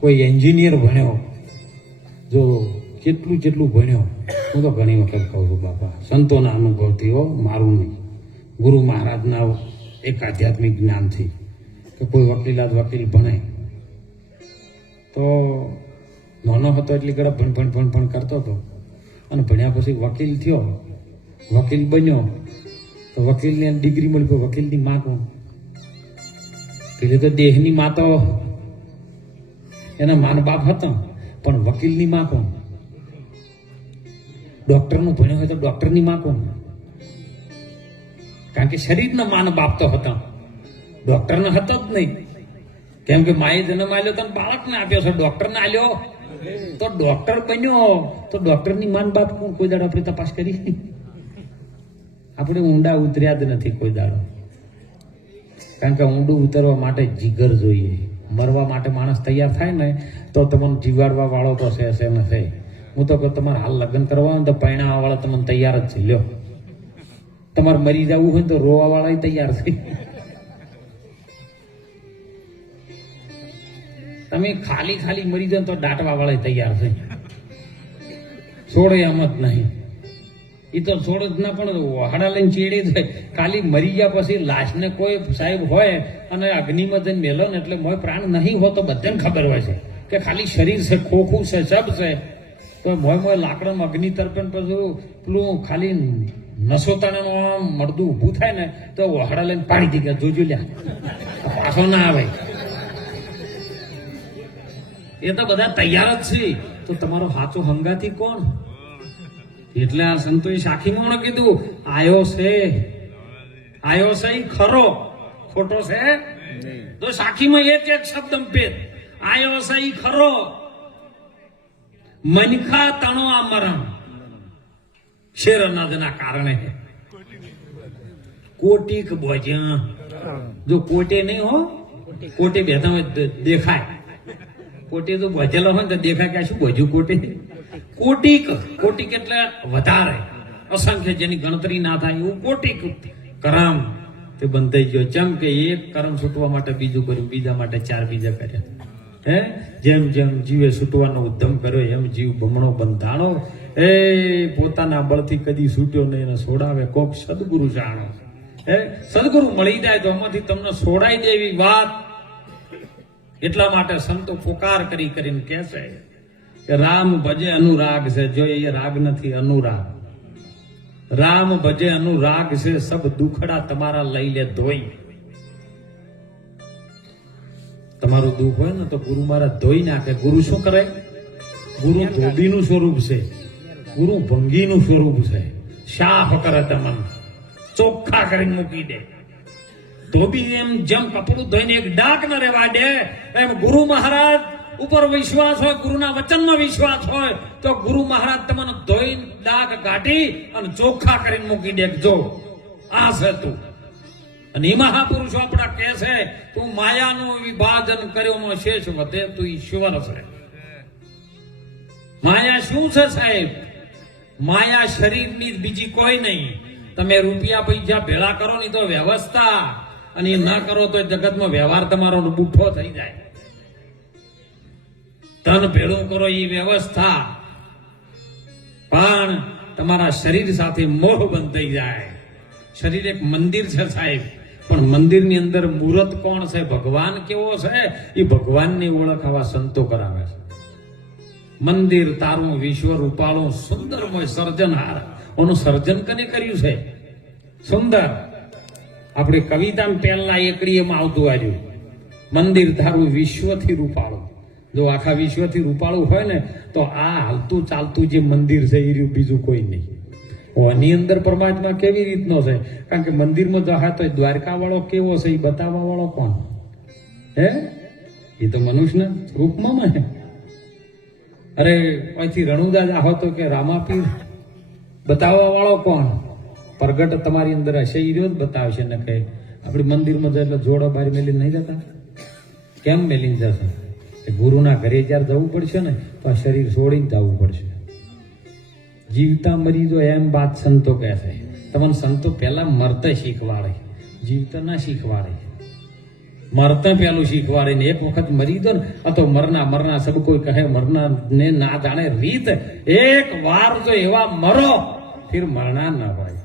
કોઈ એન્જિનિયર ભણ્યો, જો કેટલું જેટલું ભણ્યો, હું તો ઘણી વખત કહું છું બાપા, સંતોના અનુભવથી હો, મારું નહીં, ગુરુ મહારાજના એક આધ્યાત્મિક જ્ઞાનથી, કે કોઈ વકીલ ભણે તો નાનો હતો એટલી ઘડા ભણ કરતો હતો, અને ભણ્યા પછી વકીલ થયો, વકીલ બન્યો તો વકીલને ડિગ્રી મળી, વકીલની માં કોણ? પેલી તો દેહની માં તો એના માન બાપ હતો, પણ વકીલની માં કોણ? ડોક્ટરનું ભણ્યો હોય તો ડોક્ટરની માં કોણ? કારણ કે શરીરના માન બાપ તો હતા, ડોક્ટરને હતો જ નહીં. કેમ કે માએ જન્મ આલ્યો તો બાળકને આપ્યો છે, ડોક્ટરને આલ્યો તો ડોક્ટર બન્યો, તો ડોક્ટરની માન બાપ કોણ? કોઈ દાડો આપણે તપાસ કરી? આપણે ઊંડા ઉતર્યા જ નથી કોઈ દાડો. કારણ કે ઊંડું ઉતરવા માટે જીગર જોઈએ. મરવા માટે માણસ તૈયાર થાય ને તો તમને જીવાડવા વાળો તો છે નથી. હું તો કહું તમારે હાલ લગ્ન કરવા હોય તો પરણાવવા વાળા તમને તૈયાર જ છે. લ્યો, તમારે મરી જવું હોય તો રોવા વાળા તૈયાર છે. તમે ખાલી મરી જાવ તો દાટવા વાળા તૈયાર છે. છોડે એમ જ નહીં, એ તો છોડ જ ના, પણ હાડા લઈને ચીડી જાય. ખાલી મરી ગયા પછી લાશને કોઈ સાહેબ હોય અને અગ્નિમાં જઈને મેલો ને એટલે મોય પ્રાણ નહીં હોતો બધાને ખબર હોય છે કે ખાલી શરીર છે, ખોખું છે, સબ છે, તો મોય લાકડામાં અગ્નિ તરપે પછી પેલું ખાલી નસોતાણાનું આમ મળદું ઊભું થાય ને તો હાડા લઈને પાડી દી ગયા, જોજો લ્યા પાછો ના આવે. એ તો બધા તૈયાર જ છે. તો તમારો સાચો હંગાથી કોણ? એટલે આ સંતોએ સાખીમાં કીધું, આયો છે ખરો, ખોટો છે તો સાખીમાં એક શબ્દ પેદ, આયો છે ખરો, મનખા તણો આ મરણ, શેર અનાજના કારણે કોટીક બોજ્યા. જો કોટે નહીં હો, કોટે બેઠા હોય દેખાય, કોટી તો ભજેલો હોય તો દેખાય કે શું ભજ્યું કોટી? કોટિક એટલે વધારે, અસંખ્ય, જેની ગણતરી ના થાય એવું કોટિક કરમ તે બંધાઈ ગયો. જેમ કે એક કરમ છૂટવા માટે બીજું કર્યું, બીજા માટે ચાર બીજા કર્યા. જેમ જીવે છૂટવાનો ઉદ્યમ કર્યો એમ જીવ બમણો બંધાણો. પોતાના બળથી કદી છૂટ્યો નહીં, એને છોડાવે કોક સદગુરુ જાણો. સદગુરુ મળી જાય તો આમાંથી તમને છોડાઈ દે એવી વાત. એટલા માટે સંતો પોકાર કરીને કહે છે કે રામ ભજે અનુરાગ છે. જો એ રાગ નથી, અનુરાગ. રામ ભજે અનુરાગ છે, સબ દુખડા તમારા લઈ લે ધોઈ. તમારું દુઃખ હોય ને તો ગુરુ મારા ધોઈ નાખે. ગુરુ શું કરે? ગુરુ ધોબીનું સ્વરૂપ છે, ગુરુ ભંગીનું સ્વરૂપ છે. સાફ કરે, તમને ચોખ્ખા કરીને મૂકી દે. ધોબી એમ જેમ કપડું ધોઈને એક ડાક ન રહેવા દે, એમ ગુરુ મહારાજ ઉપર વિશ્વાસ હોય, ગુરુના વચનમાં વિશ્વાસ હોય તો ગુરુ મહારાજ તમને ધોઈ ડાક કાઢી અને ચોખ્ખા કરીને મૂકી દે. જો આ છે તું. અને એ મહાપુરુષો આપણા કહે છે, તું માયાનું વિભાજન કર્યો શેષ વધે, તું ઈશ્વર છે. માયા શું છે સાહેબ? માયા શરીરની બીજી કોઈ નહીં. તમે રૂપિયા પૈસા ભેળા કરો ને તો વ્યવસ્થા, અને એ ના કરો તો જગતમાં વ્યવહાર તમારો બુઠ્ઠો થઈ જાય. ધન ભેળું કરો એ વ્યવસ્થા, પણ તમારા શરીર સાથે મોહ બંધ થઈ જાય. શરીર એક મંદિર છે સાહેબ, પણ મંદિરની અંદર મૂર્ત કોણ છે? ભગવાન કેવો છે? એ ભગવાનની ઓળખ આવા સંતો કરાવે છે. મંદિર તારું વિશ્વ રૂપાળું સુંદરમય સર્જનહાર. ઓનું સર્જન કને કર્યું છે? સુંદર. આપણી કવિતામાં પહેલા એકડી એમાં આવતું આવ્યું, મંદિર તારું વિશ્વથી રૂપાળું. જો આખા વિશ્વથી રૂપાળું હોય ને તો આ હાલતું ચાલતું જે મંદિર છે એ રહ્યું, બીજું કોઈ નહીં. એની અંદર પરમાત્મા કેવી રીતનો છે? કારણ કે મંદિરમાં જહા તો દ્વારકા વાળો કેવો છે એ બતાવવા વાળો કોણ? એ તો મનુષ્યના રૂપમાં ને. અરે અહીંથી રણુદા જાહો તો કે રામાપીર બતાવવા વાળો કોણ? પ્રગટ તમારી અંદર હશે એ રહ્યો જ બતાવશે ને. કઈ આપણી મંદિરમાં જાય એટલે જોડો બહાર મેલીને નહીં જતા? કેમ મેલીને જશે? ગુરુના ઘરે જયારે જવું પડશે ને તો આ શરીર છોડીને જવું પડશે. જીવતા મરી જો એમ વાત સંતો કહે છે. તમને સંતો પહેલા મરતા શીખવાડે, જીવતા ના શીખવાડે. મરતા પેલું શીખવાડે ને એક વખત મરી દો ને આ તો મરના સબ કોઈ કહે મરના ને ના જાણે રીત એક વાર જો એવા મરો ફિર મરણા ના ભાઈ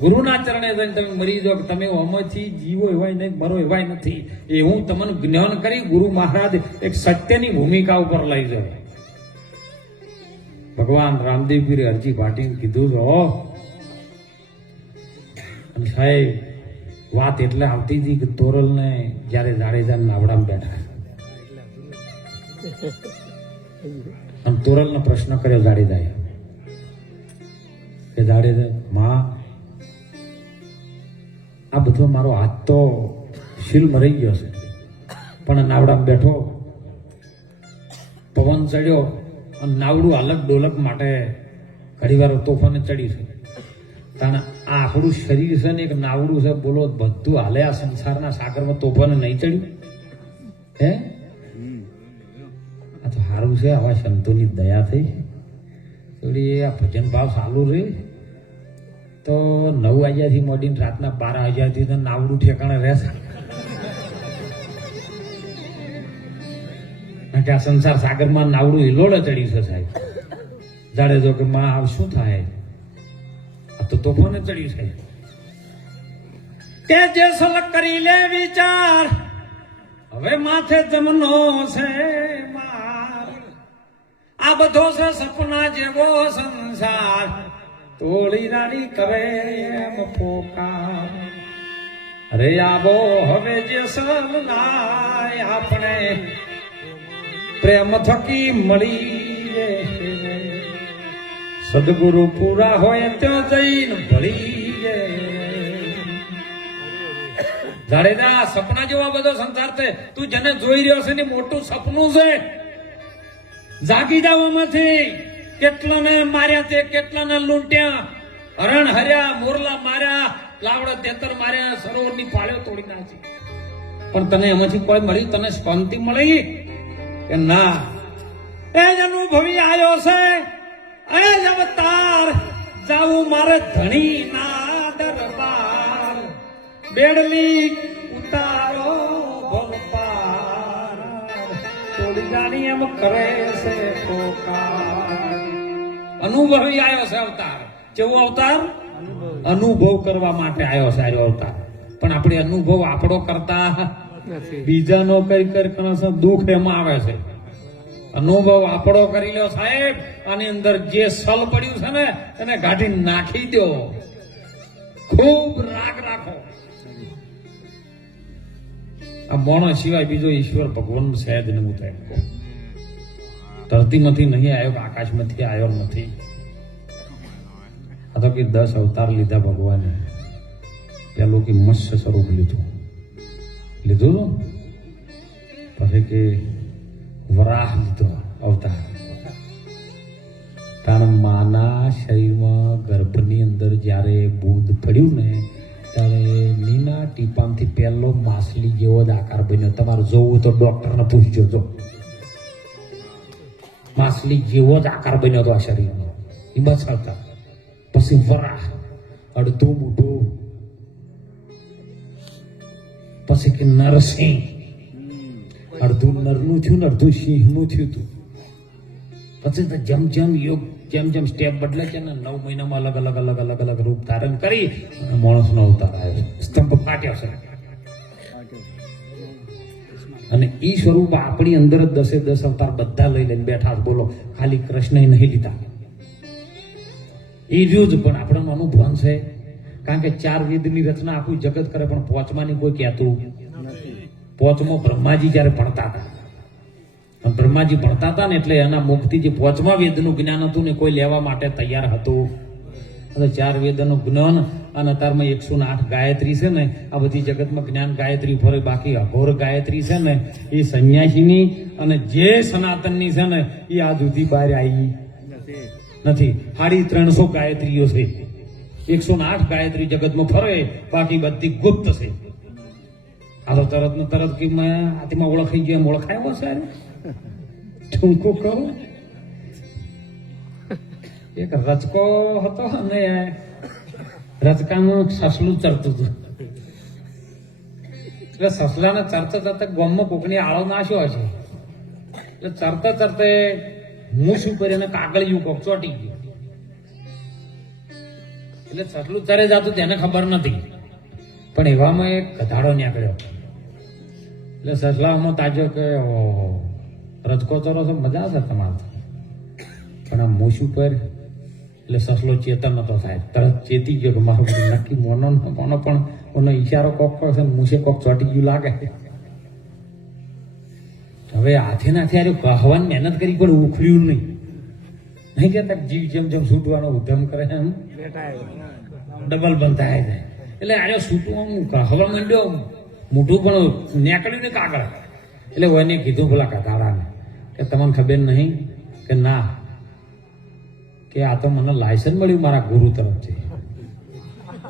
ગુરુના ચરણે જઈને તમે મરી જાઓ કે તમે અમથી જીવો એવાય નહીં મરો એવાય નથી એ હું તમને જ્ઞાન કરી ગુરુ મહારાજ એક સત્યની ભૂમિકા ઉપર લઈ જાવ ભગવાન રામદેવ પીરે અરજી ભાટીને કીધું અને સાહેબ વાત એટલે આવતી હતી કે તોરલ ને જયારે જાડેજા નાવડામાં બેઠા અને તોરલ નો પ્રશ્ન કર્યો જાડેજાએ કે જાડેજા માં આ બધો મારો હાથ તો શીલ મરાઈ ગયો છે પણ નાવડામાં બેઠો પવન ચડ્યો અને નાવડું હાલક ડોલક માટે ઘણી વાર તોફાને ચડ્યું છે કારણ આ આપણું શરીર છે ને એક નાવડું છે બોલો બધું હાલે આ સંસારના સાગરમાં તોફાને નહીં ચડ્યું હે આ તો સારું છે આવા સંતોની દયા થઈ થોડી આ ભજન ભાવ ચાલુ રહે તો 9 વાગ્યાથી મોડીને રાતના 12 વાગ્યાથી તો નાવડું ઠેકાણે રહેશે આ સંસાર સાગરમાં નાવડું હિલોળે ચડ્યું છે સાહેબ જાડેજો કે માં આવ શું થાય આ તો તોફાને ચડ્યું છે તે જે સલક કરી લે વિચાર હવે માથે જમનો છે માર આ બધો છે સપના જેવો સંસાર તોડી રાડી કરે એમ પોકાર અરે આવો હવે જે સલનાય આપણે પ્રેમ થકી મળી સદગુરુ પૂરા હોય ત્યાં જઈને ભળી જાડેજા સપના જેવા બધો સંસાર છે તું જેને જોઈ રહ્યો છે ને મોટું સપનું છે જાગી જાવ આમાંથી કેટલાને માર્યા તે કેટલાને લૂંટ્યા હરણ હર્યા મોરલા માર્યા લાવડા તેતર માર્યા સરોવરની પાળ્યો તોડી નાખી પણ તને એમાંથી કોઈ મળી તને શાંતિ મળી કે ના એ જ અનુભવી આવ્યો છે એ જ અવતાર જાવું મારે ધણી ના દરબાર બેડલી ઉતારો ભવપાર થોડી જાણી એમ કરે છે પોકાર અનુભવી આવ્યો છે અવતાર કેવો અવતાર અનુભવ કરવા માટે આવ્યો છે આયો અવતાર પણ આપણે અનુભવ આપણો કરતા બીજાનો કઈ કરે દુઃખ એમાં આવે છે અનુભવ આપણો કરી લ્યો સાહેબ આની અંદર જે સલ પડ્યું છે ને એને ગાઢી નાખી દો ખૂબ રાગ રાખો આ મોણો સિવાય બીજો ઈશ્વર ભગવાન સહેજ ને હું થાય ધરતીમાંથી નહીં આવ્યો આકાશમાંથી આવ્યો નથી આ તો કે 10 અવતાર લીધા ભગવાને પેલું કે મત્સ્ય સ્વરૂપ લીધું પછી કે વરાહ લીધો અવતાર કારણ માના શરીરમાં ગર્ભની અંદર જ્યારે બુદ્ધ પડ્યું ને ત્યારે નીના ટીપામથી પહેલો માછલી જેવો જ આકાર બન્યો તમારે જોવું તો ડોક્ટરને પૂછજો જો માછલી જેવો જ આકાર બન્યો હતો આ શરીરમાં એ બસ આવતા પછી વરાહ અડધું મોઢું પછી કે નરસિંહ અડધું નરનું થયું ને અડધું સિંહનું થયું હતું પછી તો જેમ સ્ટેપ બદલે છે ને 9 મહિનામાં અલગ રૂપ ધારણ કરી માણસનો અવતાર આવ્યો સ્તંભ ફાટ્યો છે અને ઈ સ્વરૂપ આપણી અંદર જ 10 અવતાર બધા લઈ લઈને બેઠા બોલો ખાલી કૃષ્ણએ નહીં લીધા એ રહ્યું જ પણ આપણને અનુભવ છે કારણ કે 4 વેદની રચના આખું જગત કરે પણ પોચમાની કોઈ કહેતું પોચમાં બ્રહ્માજી જયારે ભણતા હતા બ્રહ્માજી ભણતા હતા ને એટલે એના મુક્તિ જે પોચમા વેદનું જ્ઞાન હતું ને કોઈ લેવા માટે તૈયાર હતું 4 વેદનું જ્ઞાન અને અત્યારમાં 108 ગાયત્રી છે ને આ બધી જગતમાં જ્ઞાન ગાયત્રી ફરે બાકી અઘોર ગાયત્રી છે ને એ સંન્યાસીની અને જે સનાતનની છે ને એ આ સુધી બહાર આવી નથી 350 ગાયત્રીઓ છે 108 ગાયત્રી જગતમાં ફરે બાકી બધી ગુપ્ત છે આ તો તરત ને તરત કે આમાં ઓળખાઈ ગયો એમ ઓળખાયો છે ટૂંકો કહું એક રચકો હતો અને રચકાનું સસલું ચરતું હતું એટલે સસલાને ચરતા ચરતા ગામમાં કોકની આળો નાશ્યો હશે એટલે ચરતા ચરતે હું શું કરીને કાગળિયું કોક ચોટી ગયું એટલે સસલું ચરે જતું તેને ખબર નથી પણ એવામાં એક ગધાડો નીકળ્યો એટલે સસલામાં તાજો કે ઓહો રજકો ચરો તો મજા છે તમારે પણ આ મૂછ ઉપર એટલે સસલો ચેતન નતો થાય તરત ચેતી ગયો કે મારું નક્કી મોનો પણ એનો ઈશારો કોક કરશે મૂછે કોક ચોટી ગયું લાગે હવે હાથે નાથે આરે કહવાની મહેનત કરી પણ ઉખડ્યું નહીં કેતા જીવ જેમ જેમ છૂટવાનો ઉધમ કરે એમ ડબલ બંધાય જાય એટલે આરે છૂટવાનું કહવા માંડ્યો મોઢું પણ નીકળ્યું ને કાગળ એટલે એને કીધું પેલા કથાડાને કે તમને ખબર નહીં કે ના કે આ તો મને લાયસન્સ મળ્યું મારા ગુરુ તરફથી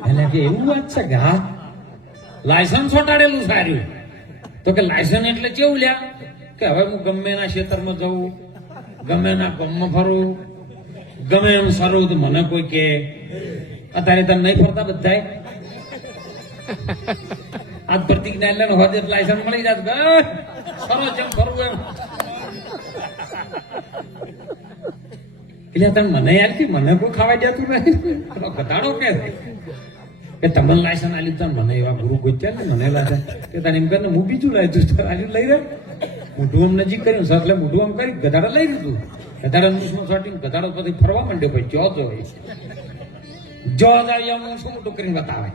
એને કે એવું વાત છે કે હા લાયસન્સ ચોટાડેલું સાર્યું તો કે લાયસન્સ એટલે કેવું લ્યા કે હવે હું ગમે એના ક્ષેત્રમાં જઉં ગમે એના ગામમાં ફરું ગમે એમ સરું તો મને કોઈ કે અત્યારે તને નહીં ફરતા બધાય આજ પ્રતિક ના હોદે લાયસન્સ મળી જાત સરો જેમ ફરવું એમ એટલે તને મને યાર કે મને કોઈ ખાવા દેતું નહીં ઘટાડો કે તમને લાયસન્સ આલી તને મને એવા ગુરુ ગોત્યા ને મને લાયસન્સ કે તને એમ કરીને હું બીજું લાવ્યું તું આજુ લઈ રહ્યો મોઢું આમ નજીક કર્યું સર એટલે મોઢું આમ કરી ગધાડો લઈ લીધું ગધાડા મૂછમાં સોટીને ગધાડો પછી ફરવા માંડ્યો ભાઈ જો જાય હું શું મોટું કરીને બતાવે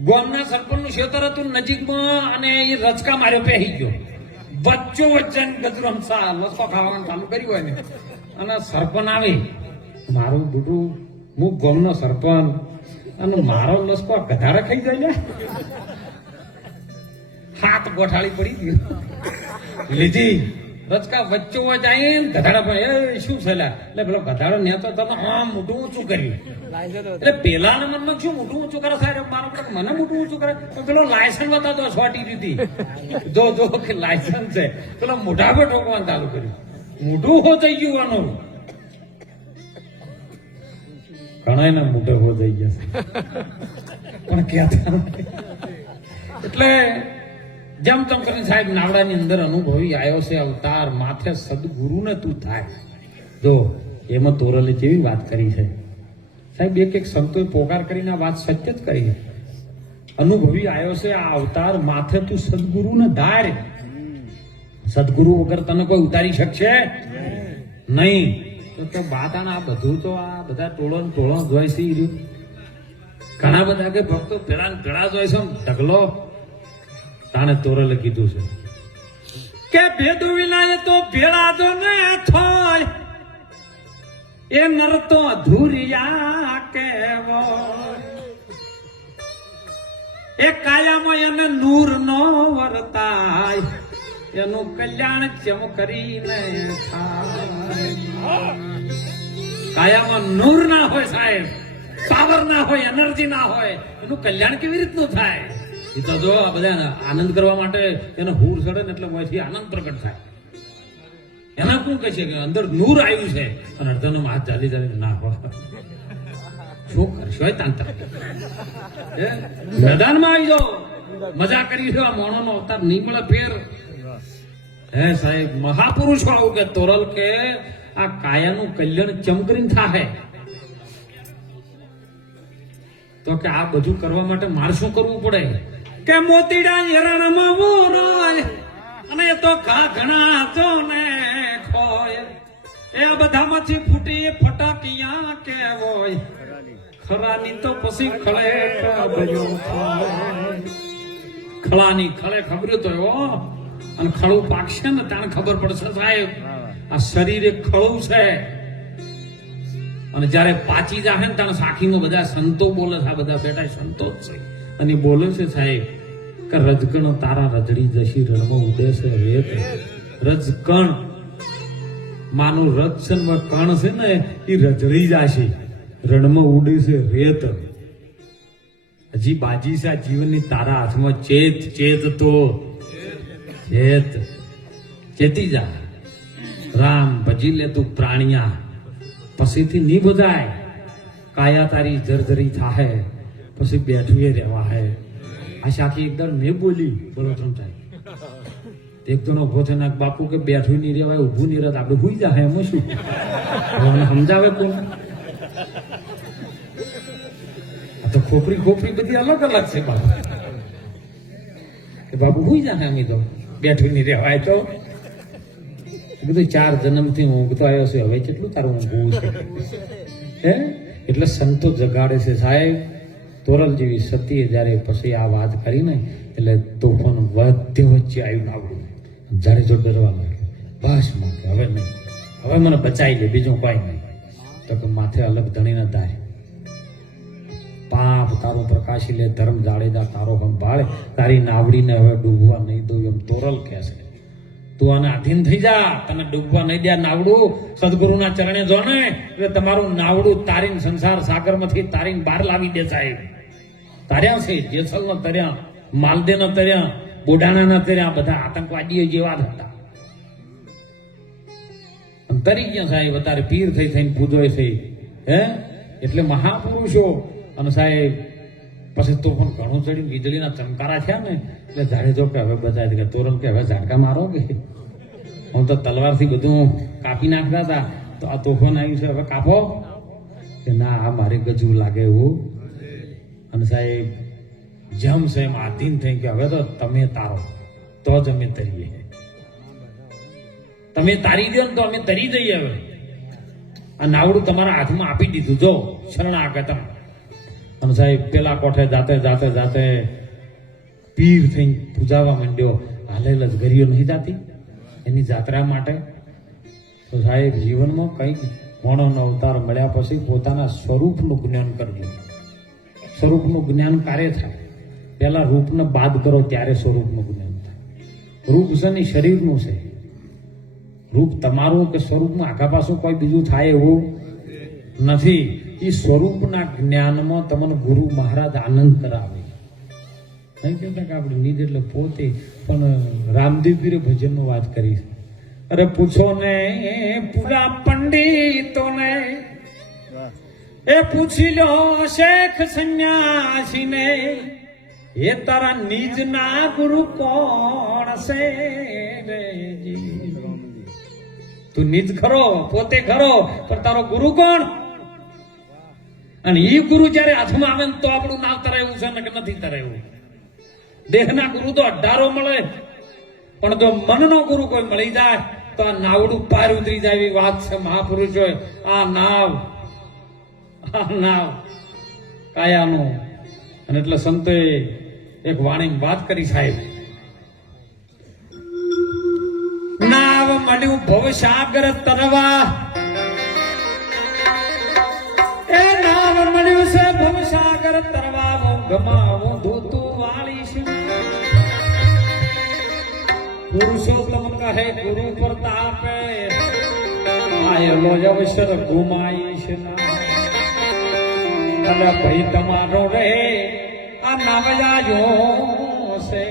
ગામના સરપંચ નું ક્ષેત્ર હતું નજીકમાં અને એ રચકા માર્યો પહેરી ગયો વચ્ચો વચ્ચન ગજરમ સા લસો ખાવાનું ચાલુ કર્યું હોય ને અને સરપંચ આવે મારું બુડું હું ગામનો સરપંચ અને મારો લસકો ગધાડા ખાઈ જાય હાથ ગોઠાળી પડી ગયો લીધી રચકા વચ્ચો જાય ને ગધાડા પણ એ શું છે એટલે પેલો ગધાડો નેતો તમે આમ મોઢું ઊંચું કર્યું એટલે પેલા મનમાં શું મોઢું ઊંચું કરે સાહેબ મારો મને મોઢું ઊંચું કરે તો પેલો લાયસન્સ બતાવતો છોટી દીધી જો કે લાયસન્સ છે પેલો મોઢા પર ઠોકવાનું ચાલુ કર્યું મોઢું હો થઈ ગયું આનું ઘણા એના મોઢે હો થઈ ગયા પણ ક્યાં એટલે જેમ તેમ કરીને સાહેબ નાવડાની અંદર અનુભવી આવ્યો છે અવતાર માથે સદગુરુ ને તું થાય જો એમાં તોરલે જેવી વાત કરી છે સાહેબ એક સંતોએ પોકાર કરીને આ વાત સત્ય જ કરી અનુભવી આવ્યો છે આ અવતાર માથે તું સદગુરુ ને ધાર સદગુરુ વગર તને કોઈ ઉતારી શકશે નહીં તો બાતાના આ બધું તો આ બધા ટોળો જોઈ છે ઘણા બધા કે ભક્તો પેલા પેલા જોઈ છે ઢગલો તાને તોરલે કીધું છે કે ભેદુ વિનાય તો ભેળા જો ને થોય એ નર તો અધૂરિયા કેવો એ કાયામાં એને નૂર નો વર્તાય એનું કલ્યાણ ચમ કરીને થાય કાયામાં નૂર ના હોય સાહેબ પાવર ના હોય એનર્જી ના હોય એનું કલ્યાણ કેવી રીતનું થાય એ તો જો આ બધા આનંદ કરવા માટે એને હૂર ચડે ને એટલે મોંથી આનંદ પ્રગટ થાય એના શું કહે છે કે અંદર નૂર આવ્યું છે અને અડધાનો હાથ ચાલી ના હોય શું કરશો તાંતર મેદાનમાં આવી જાઓ મજા કરી છે આ મોણોનો અવતાર નહીં મળે ફેર હે સાહેબ મહાપુરુષો આવું કે તોરલ કે આ કાયાનું કલ્યાણ ચમકરીને થાય તો કે આ બધું કરવા માટે મારે શું કરવું પડે કે મોતીડા હિરણમાં મોરાય અને એ તો ઘણા જો ને ખોય એ બધામાંથી ફૂટી ફટાકિયા કેવોય ખરાની તો પછી ખળે ખળાની ખળે ખબર્યું તો એવો અને ખળું પાકશે ને તાને ખબર પડશે સાહેબ આ શરીર એક ખળું છે અને જયારે પાચી જાહે ને તાને સાખીમાં બધા સંતો બોલે છે આ બધા બેઠા સંતો જ છે અને બોલે છે સાહેબ કે રજકણ તારા રજડી જશી રણમાં ઉડે છે રેત રજકણ માનું રજ છે ને કણ છે ને એ રજડી જશે રણમાં ઉડે છે રેત હજી બાજી છે આ જીવનની તારા હાથમાં ચેત તો ચેતી જા રામ ભજી લે તું પ્રાણિયા પછીથી ની બધાય કાયા તારી જર્જરી થાહે પછી બેઠું એ રહેવા હે આ સાખી એકદમ મેં બોલી બોલો સમજાય એક જણો ઉભો થઈને બાપુ કે બેઠું નહીં રહેવાય ઊભું નહીં રહેત આપણે હુઈ જાય એમાં શું સમજાવે કોણ તો ખોપરી ખોપરી બધી અલગ અલગ છે બાપુ કે બાપુ હુઈ જાય અમે તો બેઠું નહીં રહેવાય તો બધું 4 જન્મથી ઊંઘતો આવ્યો છે હવે કેટલું તારું ઊંઘવું છે હે એટલે સંતો જગાડે છે સાહેબ તોરલ જેવી સતીએ જ્યારે પછી આ વાત કરીને એટલે તોફાન વચ્ચે આવ્યું આવડું જાડે જો ડરવા માંગ્યો બસ માં હવે નહીં હવે મને બચાવી લે બીજું કોઈ નહીં તો કે માથે અલગ ધણીને તારે પાપ તારો પ્રકાશી લે ધર્મ જાડેદા તારો સંભાળે તારી નાવડીને હવે ડૂબવા નહીં દઉં એમ તોરલ કહે છે તું આને આધીન થઈ જા તને ડૂબવા નહીં દે નાવડું સદગુરુના ચરણે જોને એટલે તમારું નાવડું તારીને સંસાર સાગરમાંથી તારીને બહાર લાવી દે સાહેબ તર્યા છે જેસલના તર્યા માલદેના તર્યા બોડાણાના તર્યા બધા આતંકવાદીઓ જેવા જ હતા તરી ગયા સાહેબ અત્યારે પીર થઈ થઈને પૂજોય છે હે એટલે મહાપુરુષો અને સાહેબ પછી તો પણ ઘણું ચડી વીજળીના ચમકારા થયા ને એટલે જાડેજો કે હવે બધા કે તોરણ કે હવે ઝાટકા મારો કે હું તો તલવારથી બધું કાપી નાખતા હતા તો આ તોફાન આવ્યું છે હવે કાપો કે ના આ મારે ગજવું લાગે એવું અને સાહેબ જેમ છે એમ આધીન થઈ કે હવે તો તમે તારો તો જ અમે તરીએ તમે તારી દો ને તો અમે તરી જઈએ હવે આ નાવડું તમારા હાથમાં આપી દીધું જો શરણાગતમ અને સાહેબ પેલા કોઠે જાતે જાતે જાતે પીર થઈને પૂજાવા માંડ્યો હાલેલ જ ગરીઓ નહીં જાતી એની જાત્રા માટે તો સાહેબ જીવનમાં કંઈક મોણોનો અવતાર મળ્યા પછી પોતાના સ્વરૂપનું જ્ઞાન કરવું સ્વરૂપનું જ્ઞાન કાર્ય થાય પહેલા રૂપને બાદ કરો ત્યારે સ્વરૂપનું જ્ઞાન થાય રૂપ છે ને શરીરનું છે રૂપ તમારું કે સ્વરૂપનું આખા પાછું કોઈ બીજું થાય એવું નથી એ સ્વરૂપના જ્ઞાનમાં તમને ગુરુ મહારાજ આનંદ કરાવે નહીં કહેતા કે આપણે નિજ એટલે પોતે પણ રામદેવપીરે ભજનનો વાત કરી અરે પૂછો ને પૂરા પંડિતોને એ પૂછી લો શેખ સંન્યાસીને એ તારા નિજના ગુરુ કોણ છે રે જી તું નિજ ખરો પોતે ખરો પણ તારો ગુરુ કોણ અને એ ગુરુ જયારે હાથમાં આવે ને તો આપણું નામ તરાયું છે ને કે નથી તરાયું દેહના ગુરુ તો 18 મળે પણ જો મનનો ગુરુ કોઈ મળી જાય તો આ નાવડું પાર ઉતરી જાય એવી વાત છે મહાપુરુષો આ નાવ કાયાનું અને એટલે સંતોએ એક વાણી વાત કરી સાહેબ નાવ મળ્યું ભવસાગર તરવા એ નાવ મળ્યું છે ભવસાગર તરવા હું ગમાવો ધોતું વાળીશ પુરુષોત્તમ કહે ગુરુ પ્રતાપે આયેલો અવસર ગુમાઈશ ના અરે ભાઈ તમારો રે આ નાવજાયો છે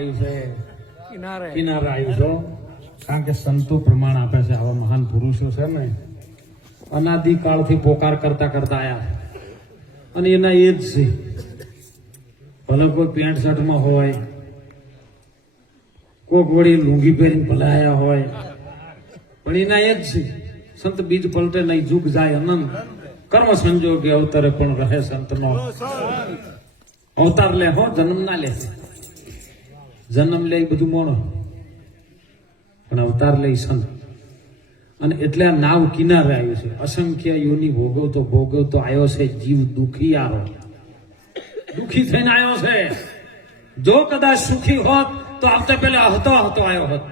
આવ્યું છે કિનારે કિનારે આવ્યું છો કારણ કે સંતો પ્રમાણ આપે છે આવા મહાન પુરુષો છે ને અનાદિકાળથી પોકાર કરતા કરતા આયા અને એના એ જ છે ભલે કોઈ પેન્ટ શર્ટમાં હોય કોક વળી લુંગી પહેરીને ભલે આયા હોય પણ એના એ જ છે સંત બીજ પલટે નહીં જુગ જાય અનંત કર્મ સંજોગે અવતરે પણ રહે સંતનો અવતાર લે હો જન્મ ના લે જન્મ લે બધું મોણો પણ અવતાર લે સંત અને એટલે આ નાવ કિનારે આવ્યું છે અસંખ્ય યોની ભોગવતો આવ્યો છે જીવ દુખી આરો દુખી થઈને આવ્યો છે જો કદાચ સુખી હોત તો આવતા પહેલા હતો આવ્યો હોત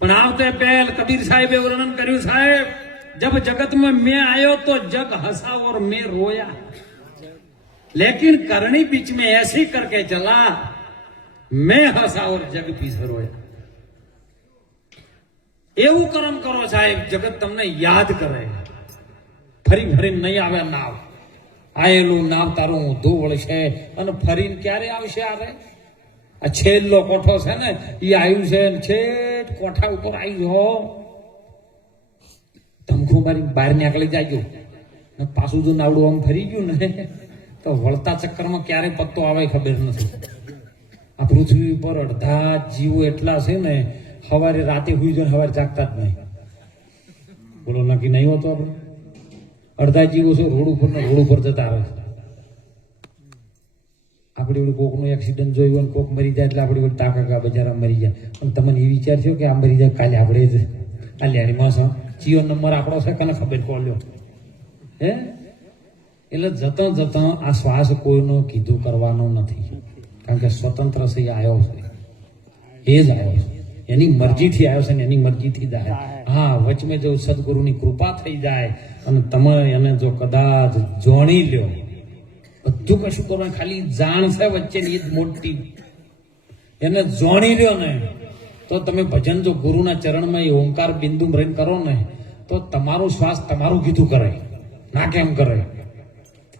પણ આવતે પહેલ કબીર સાહેબે વર્ણન કર્યું સાહેબ जब जगत में मैं आयो तो जग हंसा और मैं रोया लेकिन करनी बीच में ऐसी करके चला मैं हंसा और जग पीछे रोया એવું કર્મ કરો સાહેબ જગત તમને યાદ કરે ફરી ફરીને નહીં આવે નાવ આયેલું નાવ તારું ઊંધું વળશે અને ફરીને ક્યારે આવશે આવે આ છેલ્લો કોઠો છે ને એ આવ્યું છે છેટ કોઠા ઉપર આવી હો ધમખું મારી બહાર નીકળી જાય પાછું જો નાવડું આમ ફરી ગયું ને તો વળતા ચક્કરમાં ક્યારે પત્તો આવે ખબર નથી આ પૃથ્વી ઉપર અડધા જીવો એટલા છે ને સવારે રાતે હુઈ જાય સવારે જાગતા જ નહીં બોલો નક્કી નહીં હોતો આપણે અડધા જીવો છે રોડ ઉપર જતા આવે છે આપણે કોકનું એક્સિડન્ટ જોયું હોય કોક મરી જાય એટલે આપણે તાકા બજારા મરી જાય પણ તમને એ વિચાર થયો કે આ મરી જાય કાલે આપણે જ આ લેણીમાં છો જીઓ નંબર આપણો છે કને ખબર કોલ્યો હે એટલે જતો આ શ્વાસ કોઈનો કીધું કરવાનો નથી કારણ કે સ્વતંત્ર છે આવ્યો છે એ જ આવ્યો છે એની મરજીથી આવ્યો છે ને એની મરજીથી જાય હા વચમે જો સદગુરુની કૃપા થઈ જાય અને તમે એને જો કદાચ જોણી લ્યો બધું કશું કરો ખાલી જાણ છે વચ્ચેની જ મોટી એને જોણી લ્યો ને તો તમે ભજન જો ગુરુના ચરણમાં એ ઓંકાર બિંદુ રહીને કરો ને તો તમારું શ્વાસ તમારું કીધું કરે ના કેમ કરે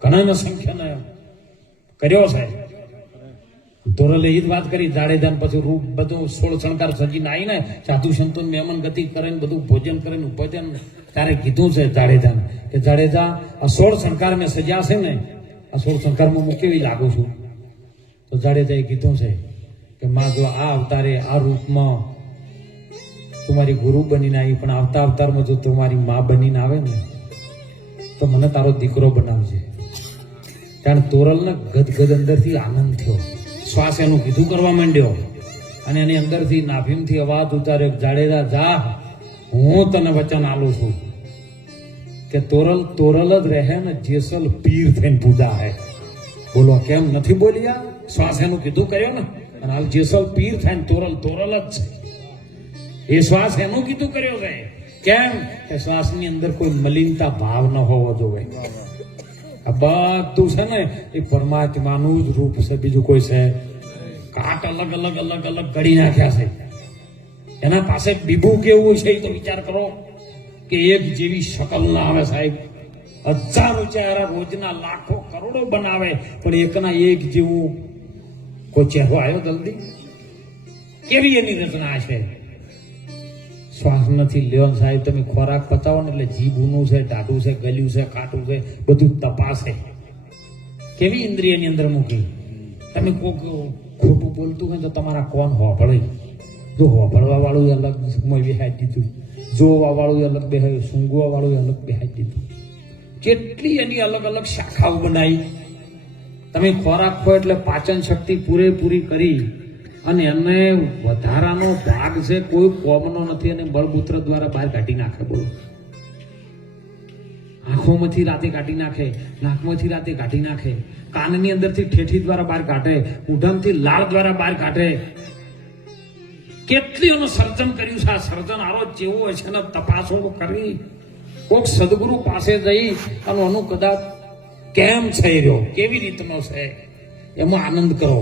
ઘણા સંખ્યાને કર્યો છે ધોરલે એ જ વાત કરી જાડેજાન પછી રૂપ બધું 16 શણકાર સજીને આવીને સાધુ સંતો મહેમાન ગતિ કરીને બધું ભોજન કરીને ભોજન ત્યારે કીધું છે જાડેજાન કે જાડેજા આ 16 શણકાર મેં સજ્યા છે ને આ 16 શણકારમાં હું કેવી લાગુ છું તો જાડેજાએ કીધું છે કે માં જો આ અવતારે આ રૂપમાં તમારી ગુરુ બનીને આવી પણ આવતા અવતારમાં જો તમારી માં બનીને આવે ને તો મને તારો દીકરો બનાવજે કારણ તોરલને ગદગદ અંદરથી આનંદ થયો શ્વાસ એનું કીધું કરવા માંડ્યો અને એની અંદરથી નાભીમથી અવાજ ઉતાર્યો જાડેજા જા હું તને વચન આલું છું કે તોરલ જ રહે ને જેસલ પીર થઈને પૂજા હે બોલો કેમ નથી બોલ્યા શ્વાસ એનું કીધું કર્યો ને અને હાલ જેસલ પીર થાય ને તોરલ જ છે એ શ્વાસ એનું કીધું કર્યો છે કેમ કે શ્વાસની અંદર કોઈ મલિનતા ભાવ ન હોવો જોઈએ આ બધું છે ને એ પરમાત્માનું જ રૂપ છે બીજું કોઈ છે કાટ અલગ ઘડી નાખ્યા છે એના પાસે બીબું કેવું છે એ તો વિચાર કરો કે એક જેવી શકલ ના આવે સાહેબ હજારો ચહેરા રોજના લાખો કરોડો બનાવે પણ એકના એક જેવું કોઈ ચહેરો આવ્યો જલ્દી કેવી એની રચના છે શ્વાસ નથી લેવાનું સાહેબ તમે ખોરાક પચાવો ને એટલે જીભ ઊનું છે ટાઢું છે ગલ્યું છે કાટું છે બધું તપાસે કેવી ઇન્દ્રિયની અંદર મૂકી તમે કોક ખોટું બોલતું હોય તો તમારા કોણ હોભળે જો હોભળવા વાળું અલગ બેહાડી દીધું જોવા વાળું અલગ બેહાડ્યું સૂંઘવા વાળું અલગ બેહાડી દીધું કેટલી એની અલગ શાખાઓ બનાવી તમે ખોરાક ખો એટલે પાચન શક્તિ પૂરેપૂરી કરી અને એને વધારાનો ભાગ છે કોઈ કોમનો નથી અને બળમૂત્ર દ્વારા બહાર કાઢી નાખે બોલો આંખોમાંથી રાતે કાઢી નાખે નાકમાંથી રાતે કાઢી નાખે કાનની અંદરથી ઠેઠી દ્વારા બહાર કાઢે ઉઢામથી લાળ દ્વારા બહાર કાઢે કેટલી એનું સર્જન કર્યું છે આ સર્જન આરો જેવો હોય છે ને તપાસો કરી કોક સદગુરુ પાસે જઈ અને એનું કદાચ કેમ થઈ રહ્યો કેવી રીતનો છે એમાં આનંદ કરો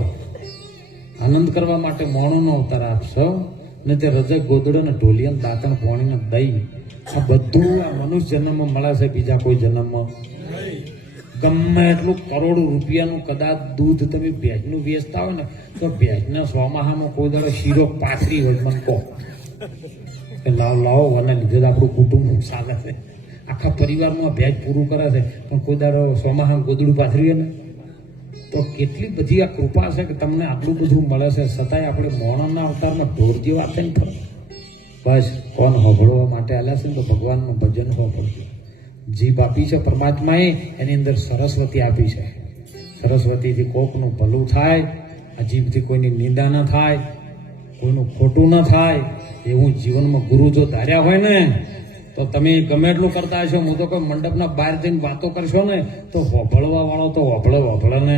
આનંદ કરવા માટે મોણોનો અવતાર આપશો ને તે રજક ગોદડો ને ઢોલિયા દાંતણ પોણીને દઈ આ બધું આ મનુષ્ય જન્મમાં મળે છે બીજા કોઈ જન્મમાં ગમે એટલું કરોડો રૂપિયાનું કદાચ દૂધ તમે ભેજનું વેચતા હોય ને તો ભેજના સોમાહામાં કોઈ દાડો શીરો પાથરી હોય મને કહો કે લાવો આના લીધે તો આપણું કુટુંબ ચાલે છે, આખા પરિવારમાં ભેજ પૂરું કરે છે, પણ કોઈ દાડો સોમાહામાં ગોદડું પાથરીએ ને તો કેટલી બધી આ કૃપા છે કે તમને આટલું બધું મળે છે, છતાંય આપણે મોણના અવતારમાં ઢોર જેવા થઈને ફરે. બસ કોણ હોભળવા માટે આલ્યા છે ને તો ભગવાનનું ભજન હોભળજો. જીભ આપી છે પરમાત્માએ, એની અંદર સરસ્વતી આપી છે. સરસ્વતીથી કોકનું ભલું થાય, આ જીભથી કોઈની નિંદા ન થાય, કોઈનું ખોટું ન થાય, એવું જીવનમાં ગુરુ જો ધાર્યા હોય ને તો તમે ગમે એટલું કરતા હશો. હું તો કોઈ મંડપના બહાર જઈને વાતો કરશો ને તો હોભળવા વાળો તો હોભળે ને.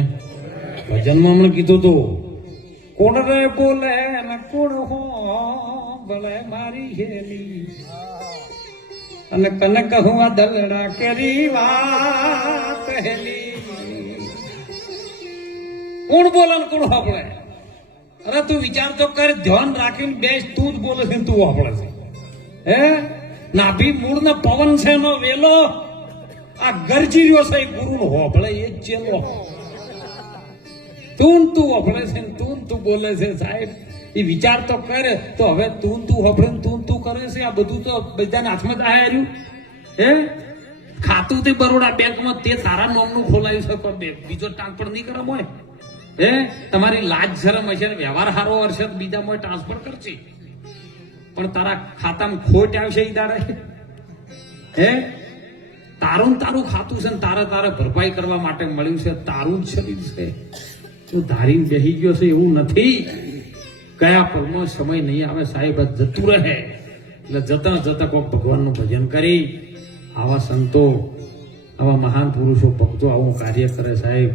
ભજનમાં મને કીધું તું, કોણ રે બોલે ને કોણ હો ભલે મારી હેલી અને કનક હુआ દલડા કેરી વાત હેલી. કોણ બોલે ને કોણ હોભળે? અરે તું વિચાર તો કર, ધ્યાન રાખીને બેસ. તું જ બોલે છે તું હોભળે છે. હે નાભી મૂળ ને પવન છે નો વેલો આ ગરજી રહ્યો છે, ગુરુ નો હોભળે એ જ ચેલો. તું હોભળે છે ને તું બોલે છે સાહેબ. એ વિચાર તો કર. તો હવે તું હોભળે ને તું કરે છે, આ બધું તો બધાના હાથમાં જ આવ્યું. હે ખાતું તે બરોડા બેંકમાં તે તારા નામનું ખોલાયું છે, પણ બીજો ટ્રાન્સફર નહીં કરે હોય. હે તમારી લાજ શરમ હશે ને વ્યવહાર સારો હશે બીજા મોય ટ્રાન્સફર કરશે, પણ તારા ખાતામાં ખોટ આવશે એ દાડે. હે તારું ખાતું છે ને તારે ભરપાઈ કરવા માટે મળ્યું છે, તારું જ શરીર છે. તું ધારીને બેસી ગયો છે એવું નથી. કયા પળનો સમય નહીં આવે સાહેબ, જતું રહે. એટલે જતા કોઈક ભગવાનનું ભજન કરી આવા સંતો, આવા મહાન પુરુષો, ભક્તો આવું કાર્ય કરે સાહેબ.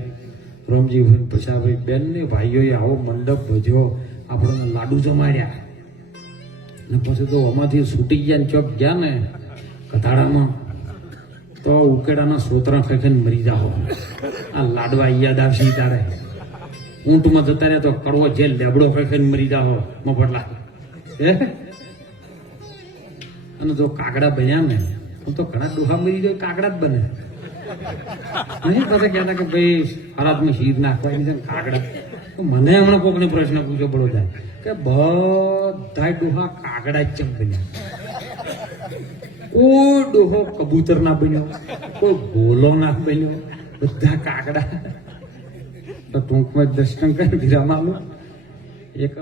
રોમજીભાઈ, પછાભાઈ, બેન ને ભાઈઓએ આવો મંડપ ભજ્યો, આપણને લાડુ જમાડ્યા ને પછી તો આમાંથી છૂટી ગયા ને ચોક ગયા ને કથાડામાં તો ઉકેડાના સોતરા ખેંચીને મરી જાઓ. આ લાડવા યાદ આવશે તારે. ઊંટમાં જતા રહ્યા તો કડવો જેલ લેબડો ખેંચીને મરી જાઓ મફતલા. અને જો કાગડા બન્યા ને તો ઘણા ડોહા મરી જાય, કાગડા જ બને નહીં. પછી કહેતા કે ભાઈ હરાતમાં શીર નાખવાની કાગડા. તો મને હમણાં કોકને પ્રશ્ન પૂછ્યો પડો થાય કે બધા ડોહા કાગડા જ ચમ બન્યા. કોઈ ડોહો કબૂતર ના બન્યો, કોઈ ગોલો ના બન્યો, બધા કાગડા. તો ટૂંકમાં દર્શન કરી વિરામ આવું. એક